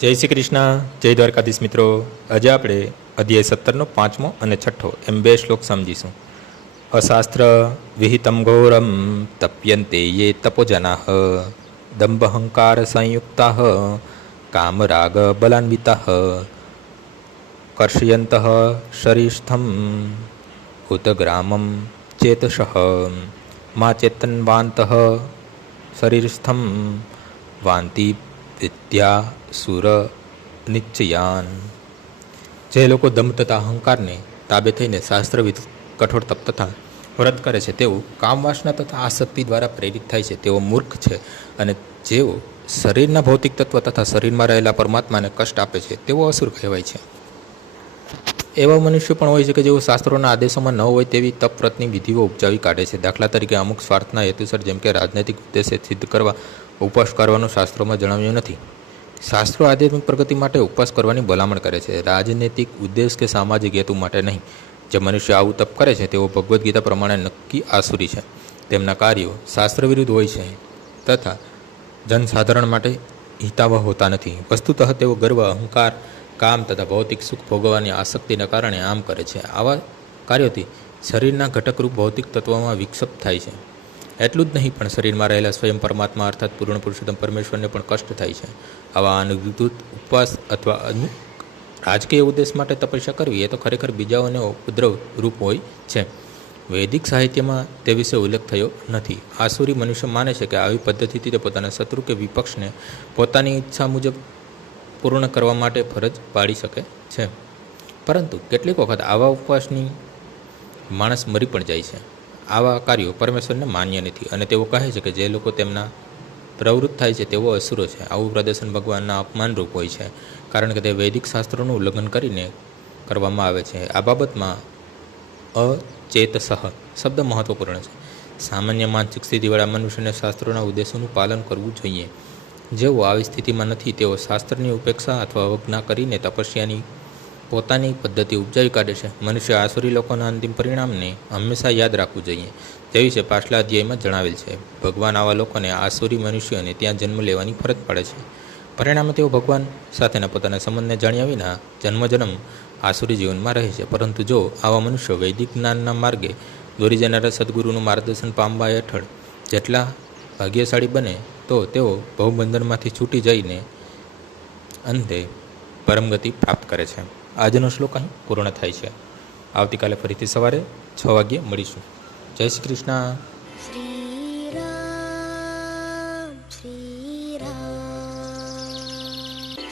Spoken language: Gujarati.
જય શ્રી કૃષ્ણ, જય દ્વારકાધીશ મિત્રો. આજે આપણે અધ્યાય 17નો 5મો અને 6ઠ્ઠો એમ બે શ્લોક સમજીશું. અશાસ્ત્ર વિહિતમ ઘોરમ તપ્યંતે યે તપોજનાઃ દંભહંકાર સંયુક્તાઃ કામરાગ બલાન્વિતાઃ કર્ષયંતઃ શરીરસ્થમ ઉતગ્રામમ ચેતસઃ મા ચેતન્વાંતઃ શરીરસ્થમ વાંતિ વિદ્યા સુર નિશ્ચયાન. જે લોકો દંભ તથા અહંકારને તાબે થઈને શાસ્ત્રવિધ કઠોર તપ તથા વ્રત કરે છે તેઓ કામવાસના તથા આસક્તિ દ્વારા પ્રેરિત થાય છે, તેઓ મૂર્ખ છે. અને જેઓ શરીરના ભૌતિક તત્વ તથા શરીરમાં રહેલા પરમાત્માને કષ્ટ આપે છે તેઓ અસુર કહેવાય છે. એવા મનુષ્યો પણ હોય છે કે જેઓ શાસ્ત્રોના આદેશોમાં ન હોય તેવી તપ વ્રતની વિધિઓ ઉપજાવી કાઢે છે. દાખલા તરીકે અમુક સ્વાર્થના હેતુસર જેમ કે રાજનૈતિક ઉદ્દેશ્ય સિદ્ધ કરવા ઉપવાસ કરવાનું શાસ્ત્રોમાં જણાવ્યું નથી. શાસ્ત્રો આધ્યાત્મિક પ્રગતિ માટે ઉપવાસ કરવાની ભલામણ કરે છે, રાજનૈતિક ઉદ્દેશ કે સામાજિક હેતુ માટે નહીં. જે મનુષ્ય આવું તપ કરે છે તેઓ ભગવદ્ ગીતા પ્રમાણે નક્કી આસુરી છે. તેમના કાર્યો શાસ્ત્ર વિરુદ્ધ હોય છે તથા જનસાધારણ માટે હિતાવહ હોતા નથી. વસ્તુતઃ તેઓ ગર્વ, અહંકાર, કામ તથા ભૌતિક સુખ ભોગવવાની આસક્તિના કારણે આમ કરે છે. આવા કાર્યોથી શરીરના ઘટકરૂપ ભૌતિક તત્વોમાં વિક્ષેપ થાય છે. એટલું જ નહીં પણ શરીરમાં રહેલા સ્વયં પરમાત્મા અર્થાત પૂર્ણ પુરુષોત્તમ પરમેશ્વરને પણ કષ્ટ થાય છે. આવા અનધિકૃત ઉપવાસ અથવા રાજકીય ઉદ્દેશ માટે તપસ્યા કરવી એ તો ખરેખર બીજાઓને ઉપદ્રવ રૂપ હોય છે. વૈદિક સાહિત્યમાં તે વિશે ઉલ્લેખ થયો નથી. આસુરી મનુષ્ય માને છે કે આવી પદ્ધતિથી તે પોતાના શત્રુ કે વિપક્ષને પોતાની ઈચ્છા મુજબ પૂર્ણ કરવા માટે ફરજ પાડી શકે છે. પરંતુ કેટલીક વખત આવા ઉપવાસની માણસ મરી પણ જાય છે. આવા કાર્યો પરમેશ્વરને માન્ય નથી અને તેઓ કહે છે કે જે લોકો તેમના પ્રવૃત્ત થાય છે તેઓ અસુરો છે. આવું પ્રદર્શન ભગવાનના અપમાનરૂપ હોય છે, કારણ કે તે વૈદિક શાસ્ત્રોનું ઉલ્લંઘન કરીને કરવામાં આવે છે. આ બાબતમાં અચેતસઃ શબ્દ મહત્વપૂર્ણ છે. સામાન્ય માનસિક સ્થિતિવાળા મનુષ્યને શાસ્ત્રોના ઉદ્દેશોનું પાલન કરવું જોઈએ. જેઓ આવી સ્થિતિમાં નથી તેઓ શાસ્ત્રની ઉપેક્ષા અથવા અવજ્ઞા કરીને તપસ્યાની પોતાની પદ્ધતિ ઉપજાવી કાઢે છે. મનુષ્ય આસુરી લોકોના અંતિમ પરિણામને હંમેશા યાદ રાખવું જોઈએ, જે વિશે પાછલા અધ્યાયમાં જણાવેલ છે. ભગવાન આવા લોકોને આસુરી મનુષ્યોને ત્યાં જન્મ લેવાની ફરજ પડે છે. પરિણામે તેઓ ભગવાન સાથેના પોતાના સંબંધને જાણ્યા વિના જન્મજન્મ આસુરી જીવનમાં રહે છે. પરંતુ જો આવા મનુષ્યો વૈદિક જ્ઞાનના માર્ગે દોરી જનારા સદગુરુનું માર્ગદર્શન પામવા હેઠળ જેટલા ભાગ્યશાળી બને તો તેઓ ભવબંધનમાંથી છૂટી જઈને અંતે પરમગતિ પ્રાપ્ત કરે છે. આજનો શ્લોક અહીં પૂર્ણ થાય છે. આવતીકાલે ફરીથી સવારે 6 વાગ્યે મળીશું. જય શ્રી કૃષ્ણ.